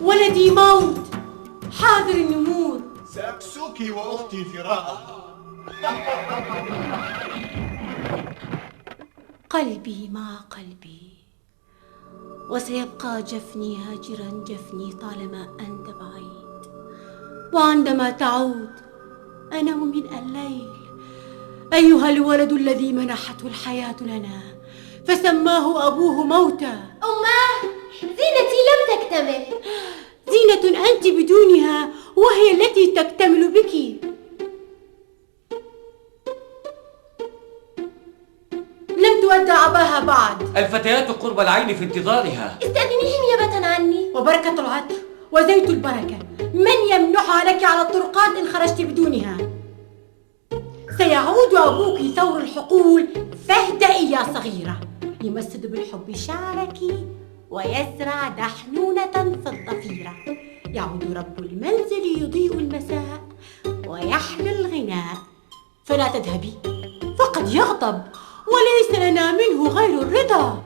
ولدي موت، حاضر النمور. سأكسوك وأختي فراقا. قلبي مع قلبي، وسيبقى جفني هاجرا جفني طالما أنت بعيد. وعندما تعود أنام من الليل أيها الولد الذي منحته الحياة لنا فسماه أبوه موتى. أماه، زينتي لم تكتمل. زينة أنت بدونها وهي التي تكتمل بك. لم تودع أباها بعد. الفتيات قرب العين في انتظارها. استأذنيه نيابة عني. وبركة العطر وزيت البركة من يمنحها لك على الطرقات إن خرجت بدونها. سيعود أبوك ثور الحقول، فاهدئي يا صغيرة. يمسد بالحب شعرك ويزرع دحنونة في الضفيرة. يعود رب المنزل يضيء المساء ويحلو الغناء. فلا تذهبي فقد يغضب وليس لنا منه غير الرضا.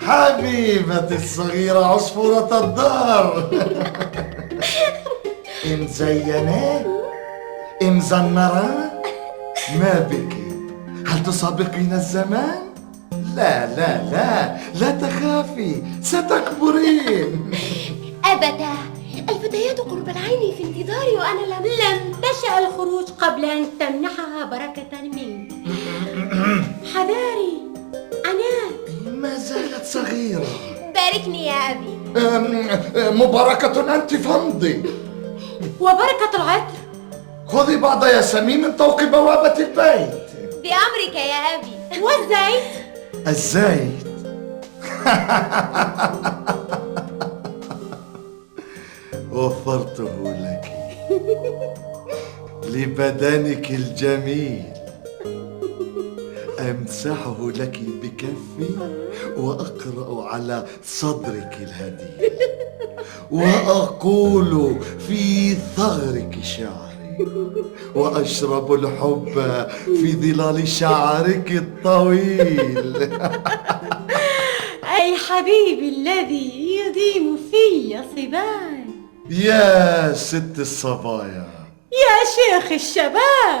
حبيبتي الصغيرة عصفورة الدار. إن زينات إن زنرات ما بك؟ هل تسابقين الزمان؟ لا لا لا لا تخافي، ستكبرين. أبدا، الفتيات قرب العين في انتظاري وأنا لم تشأ الخروج قبل أن تمنحها بركة منك. حذاري عناد، ما زالت صغيرة. باركني يا أبي. مباركة أنت، فامضي. وبركة العطر. خذي بعض ياسمين من طوق بوابة البيت. بأمرك يا أبي. والزيت. الزيت. وفرته لك لبدنك الجميل. أمسحه لك بكفي وأقرأ على صدرك الهديل وأقول في ثغرك شعري وأشرب الحب في ظلال شعرك الطويل. أي حبيبي الذي يديم في صباي. يا ست الصبايا، يا شيخ الشباب.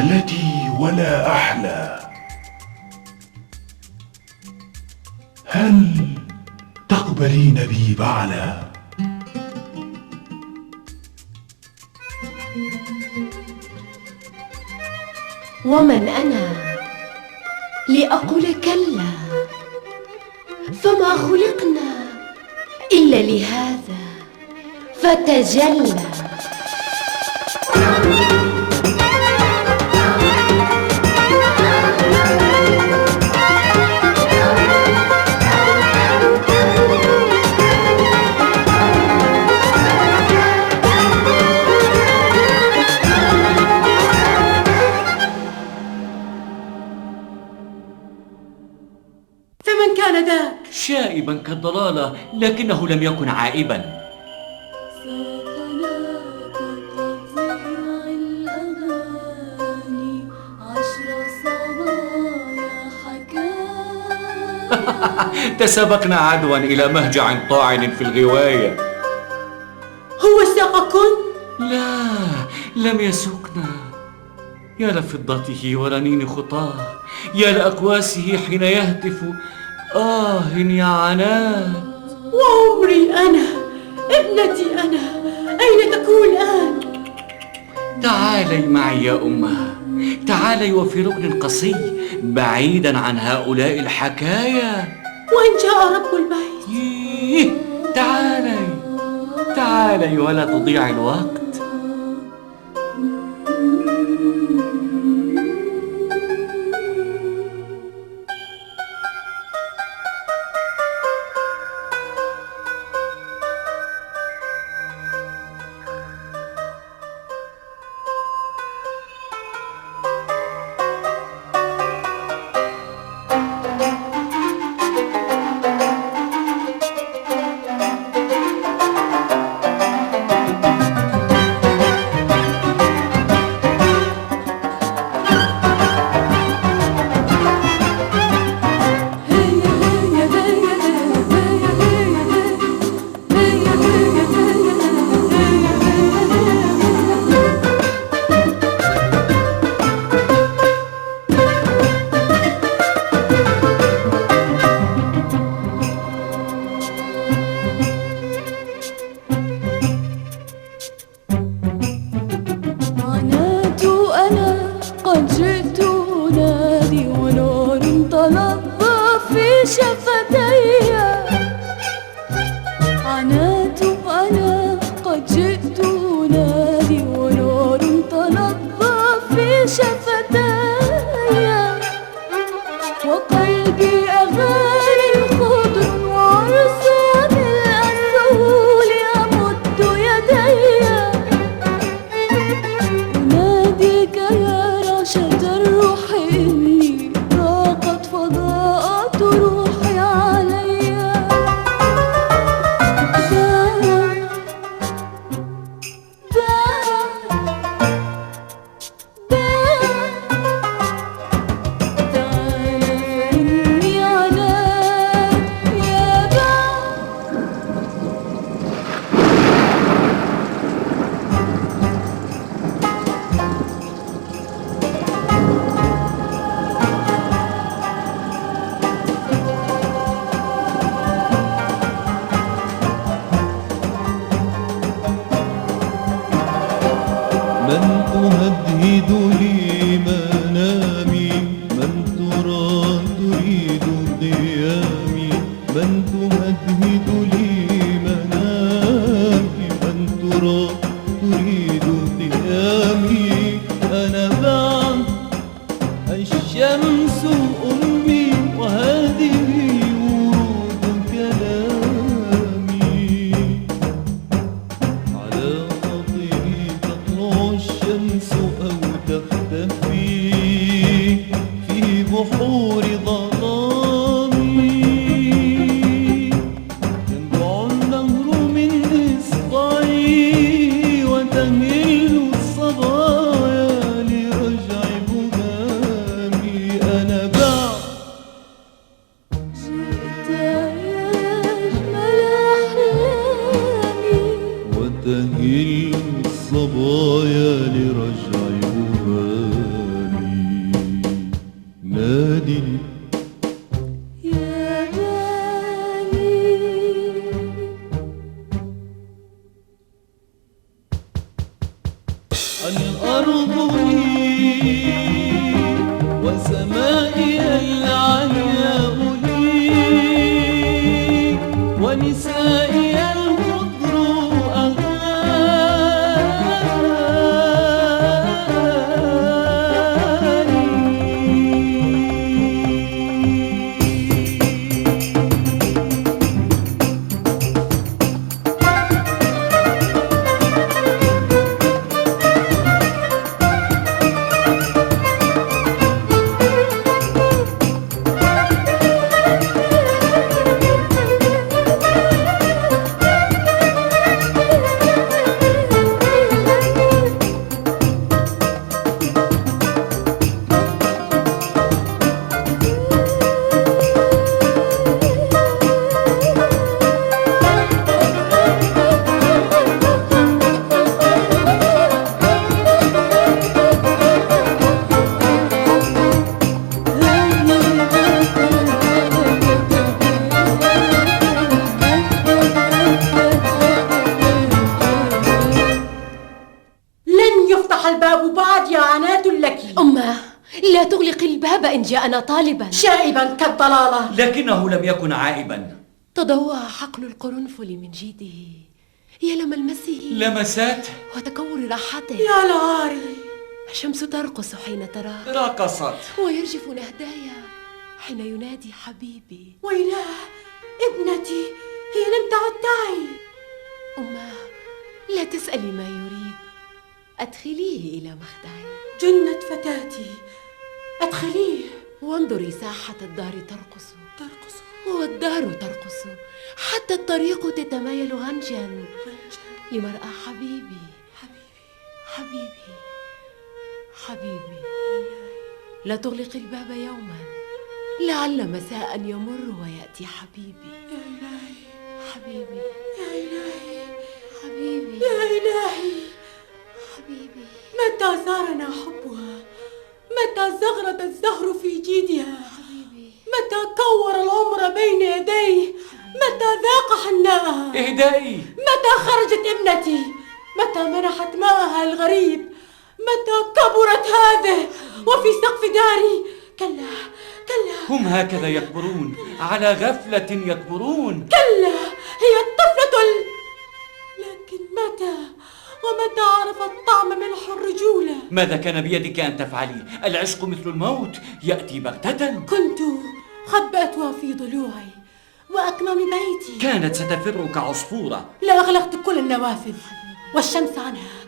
التي ولا أحلى. هل تقبلين بي بعلا؟ ومن أنا لأقول كلا، فما خلقنا إلا لهذا فتجلى. فمن كان ذاك؟ شائبا كالضلالة لكنه لم يكن عائبا. تسابقنا عدوا إلى مهجع طاعن في الغواية. هو ساقكن؟ لا، لم يسوقنا. يا لفضته ورنين خطاه، يا لأكواسه حين يهتف يا عناد. وعمري أنا، ابنتي أنا، أين تكون الآن؟ تعالي معي يا أمه، تعالي وفي ركن قصي بعيدا عن هؤلاء الحكايا. وإن جاء رب البيت؟ تعالي تعالي ولا تضيع الوقت. أنا لا تغلق الباب إن جاءنا طالبا. شائبا كالضلالة. لكنه لم يكن عائبا. تضوع حقل القرنفل من جيده يا لملمسه لمسات وتكور راحته. يا العاري. الشمس ترقص حين تراه رقصت ويرجف نهدايا حين ينادي حبيبي. ويلاه ابنتي، هي لم تعد تعي. أماه، لا تسألي ما يريد، أدخليه إلى مخدعي. جنت فتاتي، أدخليه. وانظري ساحة الدار ترقص ترقص. والدار ترقص حتى الطريق تتمايل غنجا لمرأى حبيبي. حبيبي حبيبي، لا تغلق الباب يوما، لعل مساء يمر ويأتي حبيبي. يا إلهي. حبيبي يا إلهي. حبيبي يا إلهي. حبيبي. متى زارنا حبها؟ متى زغرد الزهر في جيدها؟ متى كور العمر بين يديه؟ متى ذاق حناءها؟ اهدئي. متى خرجت ابنتي؟ متى منحت ماءها الغريب؟ متى كبرت هذه وفي سقف داري؟ كلا كلا. هم هكذا يكبرون، على غفلة يكبرون. كلا، هي الطفلة لكن متى ومتى عرفت طعم ملح الرجولة؟ ماذا كان بيدك أن تفعلي؟ العشق مثل الموت، يأتي بغتة. كنت خبأتها في ضلوعي وأكمام بيتي. كانت ستفر كعصفورة. لا، أغلقت كل النوافذ والشمس عنها،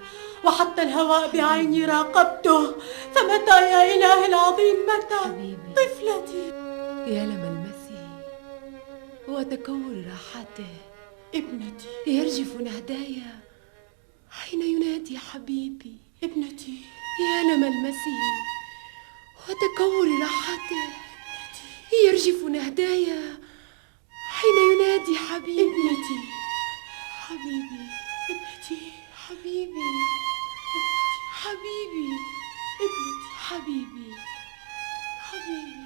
وحتى الهواء بعيني راقبته. فمتى يا إله العظيم، متى حبيبي. طفلتي؟ يا لملمسه وتكور راحته، ابنتي. يرجف نهدايا حين ينادي حبيبي. ابنتي. يا لملمسه وتكور راحته، يرجف نهدايا حين ينادي حبيبي. ابنتي. حبيبي ابنتي. حبيبي حبيبي ابنتي. حبيبي حبيبي حبيبي.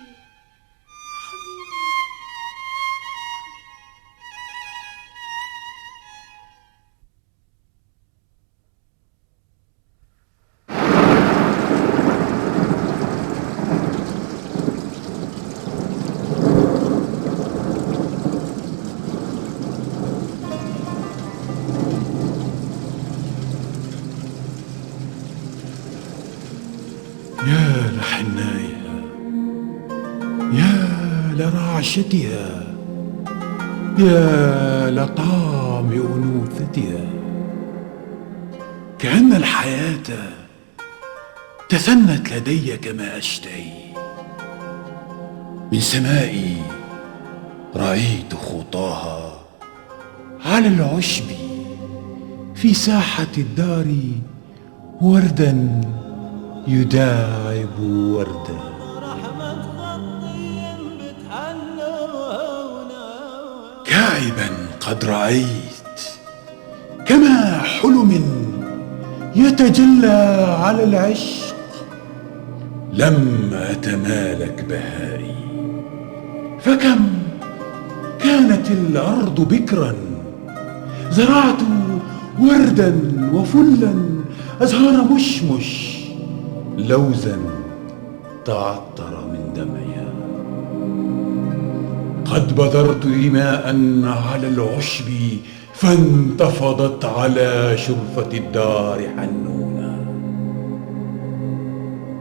يا لحنايها، يا لرعشتها، يا لطعم أنوثتها. كأن الحياة تثنت لدي كما أشتهي. من سمائي رأيت خطاها على العشب في ساحة الدار، وردا يداعب وردا. كعبا قد رأيت كما حلم يتجلى على العشق. لم أتمالك بهائي، فكم كانت الأرض بكرا. زرعت وردا وفلا، أزهار مشمش، لوزا تعطر من دمعها. قد بذرت إيماء على العشب، فانتفضت على شرفة الدار حنونا.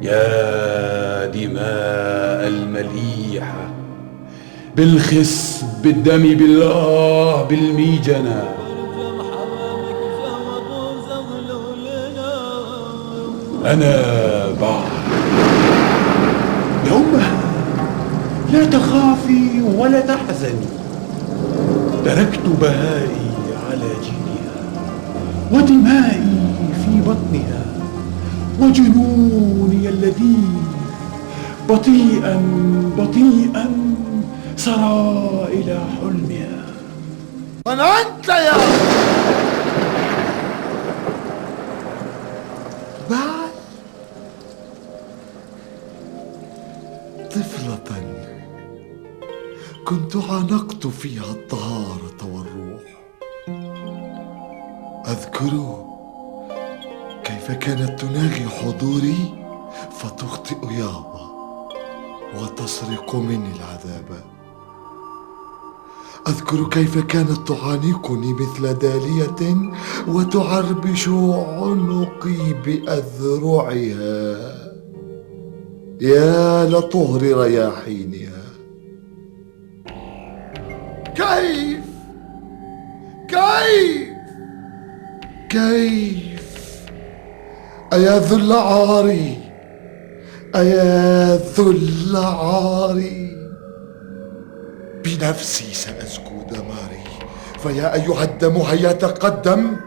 يا دماء المليحة بالخس، بالدم، بالآه، بالميجنة. أنا بعد يا أمها، لا تخافي ولا تحزني. تركت بهائي على جيدها، ودمائي في بطنها، وجنوني الذي بطيئا بطيئا سرى إلى حلمها. من أنت يا بعد؟ طفلة كنت عانقت فيها الطهارة والروح. أذكر كيف كانت تناغي حضوري فتخطئ يابا وتسرق مني العذاب. أذكر كيف كانت تعانقني مثل دالية وتعربش عنقي بأذرعها، يا لطهر رياحينها. كيف أيا ذل عاري، أيا ذل عاري، بنفسي سأزكو دماري. فيا أيها الدم هيا تقدم،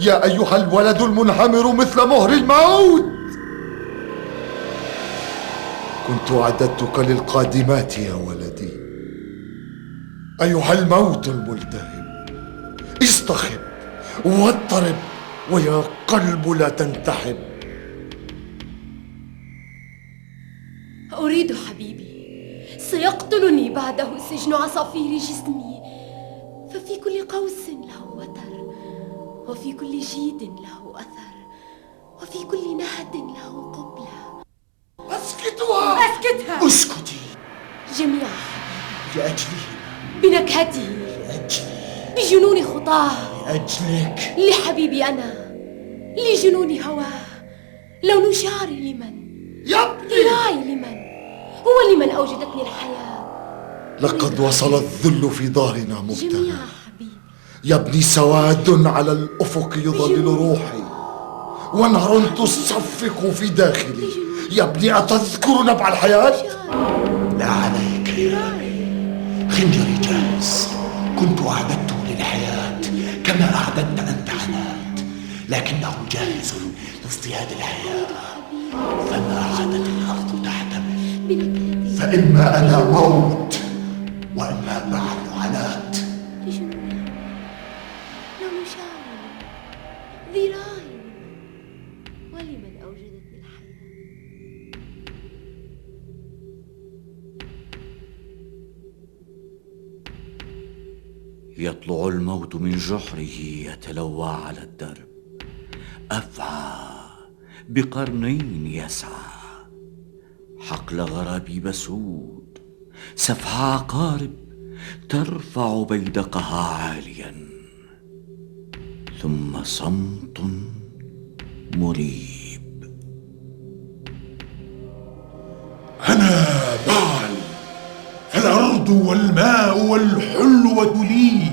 يا أيها الولد المنهمر مثل مهر الموت. كنت أعددتك للقادمات يا ولدي. أيها الموت الملتهب، اصطخب واضطرب ويا قلب لا تنتحب. أريد حبيبي، سيقتلني بعده سجن عصافير جسمي، ففي كل قوس له وتر، وفي كل جيد له أثر، وفي كل نهد له قبلة. أسكتها. اسكتي جميعا لأجلي، بنكهته، لأجلي، بجنون خطاه، لأجلك. لحبيبي أنا، لجنون هواه. لون شعري لمن؟ يا ابني، ذراعي لمن؟ هو لمن أوجدتني الحياة. لقد وصل الذل في دارنا مبتلى. جميعا حبيبي، يبني سواد على الأفق يظلل روحي، ونهر تصفق في داخلي. يا ابني، أتذكر نبع الحياة؟ لا عليك يا أبي، خنجري جاهز. كنت أعددته للحياة كما أعددت أنت حنات، لكنه جاهز لاصطياد الحياة. فما عادت الأرض تحتمل، فإما أنا موت وإما بعد عنات. لون شعري لمن؟ ذراعي لمن؟ ولمن أوجدتني الحياة؟ يطلع الموت من جحره يتلوى على الدرب، أفعى بقرنين يسعى، حقل غرابيب سود، سفح عقارب ترفع بيدقها عاليا، ثم صمت مريب. أنا بعل، فالأرض والماء والحلوة لي،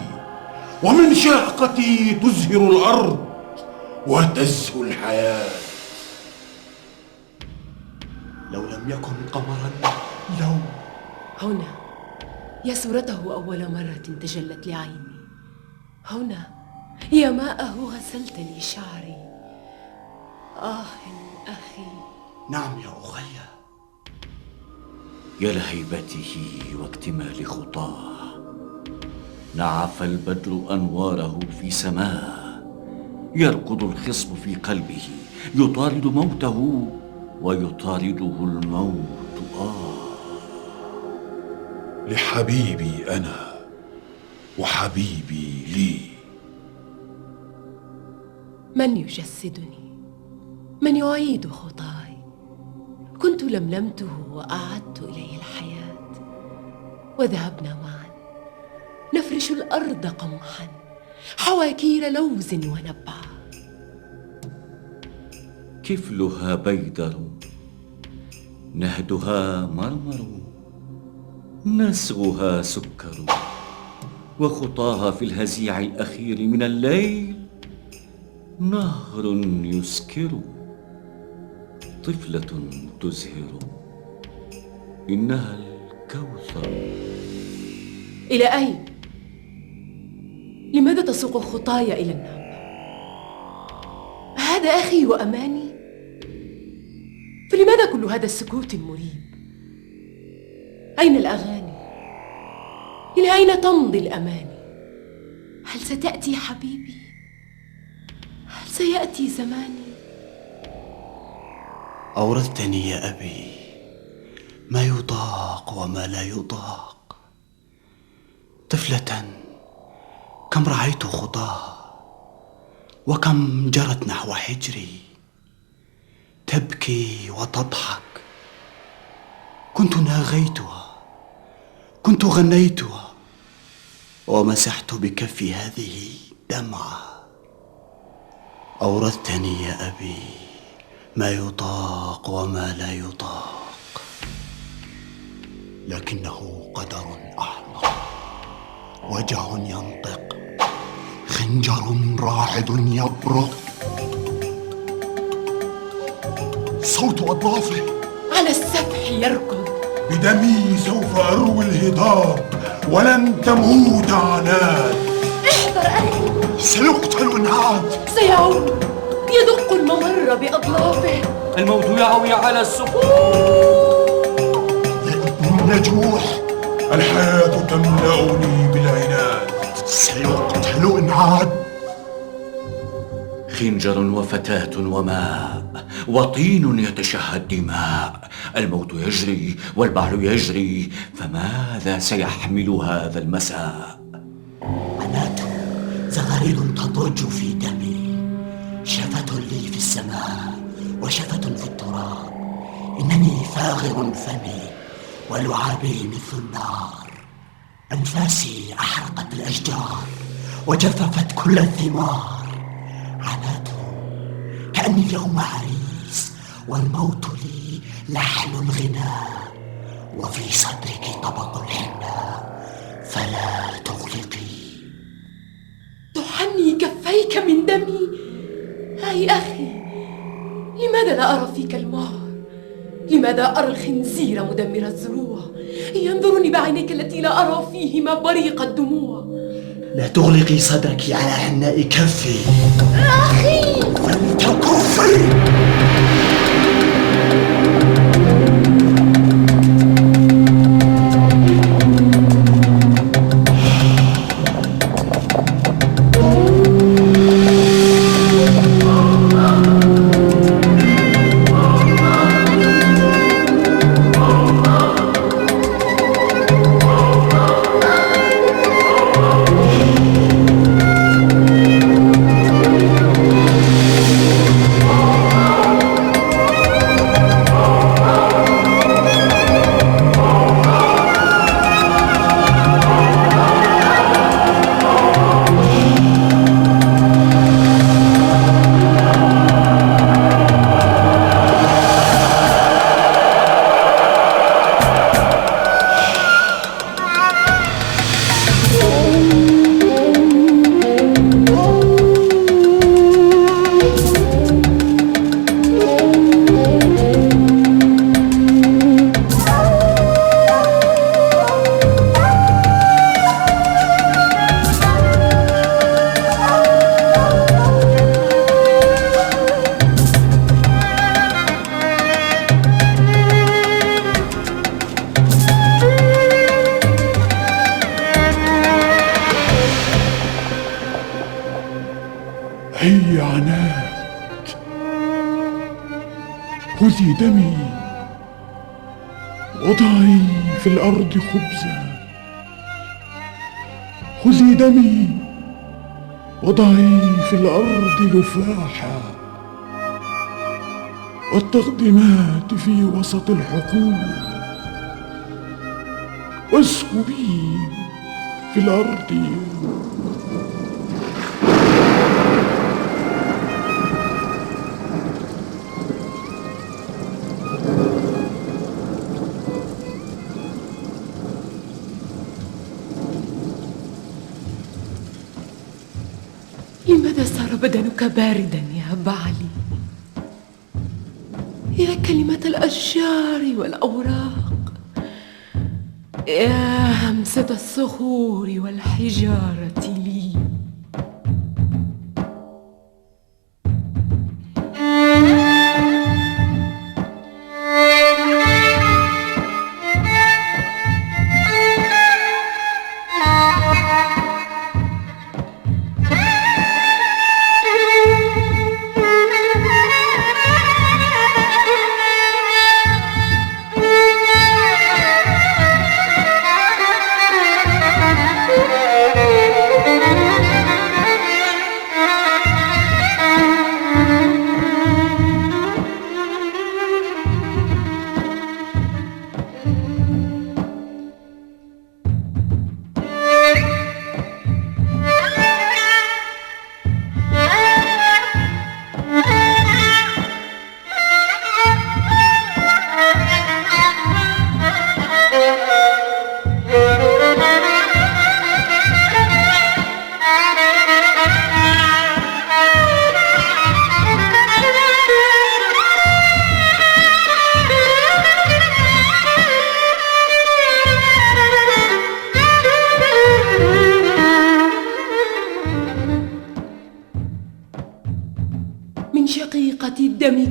ومن شهقتي تزهر الأرض وتزهو الحياة. لو لم يكن قمرا، لو هنا يا صورته أول مرة تجلت لعيني، هنا يا ماءه غسلت لي شعري. أخي. نعم يا أخي. يا لهيبته واكتمال خطاه، نعف البدر أنواره في سماه، يركض الخصب في قلبه، يطارد موته ويطارده الموت. لحبيبي أنا وحبيبي لي. من يجسدني؟ من يعيد خطاي؟ كنت لملمته وأعدت إليه الحياة، وذهبنا معا نفرش الأرض قمحا، حواكير لوز ونبع. كفلها بيدر، نهدها مرمر، نسغها سكر، وخطاها في الهزيع الأخير من الليل نهر يسكر. طفلة تزهر، إنها الكوثر. إلى أين؟ لماذا تسوق خطاي إلى النار؟ هذا أخي وأماني، فلماذا كل هذا السكوت المريب؟ أين الأغاني؟ إلى أين تمضي الأماني؟ هل ستأتي حبيبي؟ هل سيأتي زماني؟ أورثتني يا أبي ما يطاق وما لا يطاق. طفلة كم رعيت خطاها، وكم جرت نحو حجري، تبكي وتضحك. كنت ناغيتها، كنت غنيتها، ومسحت بكفي هذه دمعة. أورثتني يا أبي ما يطاق وما لا يطاق، لكنه قدر أحمر، وجع ينطق، خنجر راعد يبرق، صوت أضلافه على السفح يركض. بدمي سوف أروي الهضاب، ولن تموت عناد. احذر أخي، سيقتل إنعاد. سيعود يدق الممر بأضلافه. الموت يعوي على السفن. يا ابن النجوح، الحياة تملأني بالعناد. سيقتل إنعاد. خنجر وفتاة وماء وطين يتشهى الدماء. الموت يجري والبحر يجري، فماذا سيحمل هذا المساء؟ عنات زغاريد تضج في دمي، شفة لي في السماء وشفة في التراب. إنني فاغر فمي ولعابي مثل النار. أنفاسي أحرقت الأشجار وجففت كل الثمار. عنات كأني اليوم عريس، والموت لي لحن الغناء، وفي صدرك طبق الحنة، فلا تغلقي. تحني كفيك من دمي. أي أخي، لماذا لا أرى فيك المهر؟ لماذا أرى الخنزير مدمر الزروع؟ ينظرني بعينيك التي لا أرى فيهما بريق الدموع. لا تغلقي صدرك على حناء كفي. أخي، فلتكفي. هيا عناد، خذي دمي وضعي في الأرض خبزا. خذي دمي وضعي في الأرض لفاحا، والتقدمات في وسط الحقول، واسكبي في الأرض. لماذا صار بدنك باردا يا أبا علي؟ يا كلمة الأشجار والأوراق، يا همسة الصخور والحجارة لي.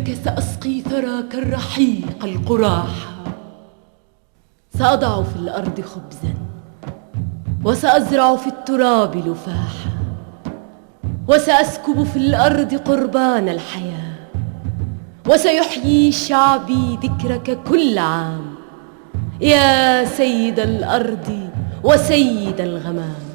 إليك سأسقي ثراك الرحيق القراحة. سأضع في الأرض خبزا، وسأزرع في التراب لفاحا، وسأسكب في الأرض قربان الحياة، وسيحيي شعبي ذكرك كل عام يا سيد الأرض وسيد الغمام.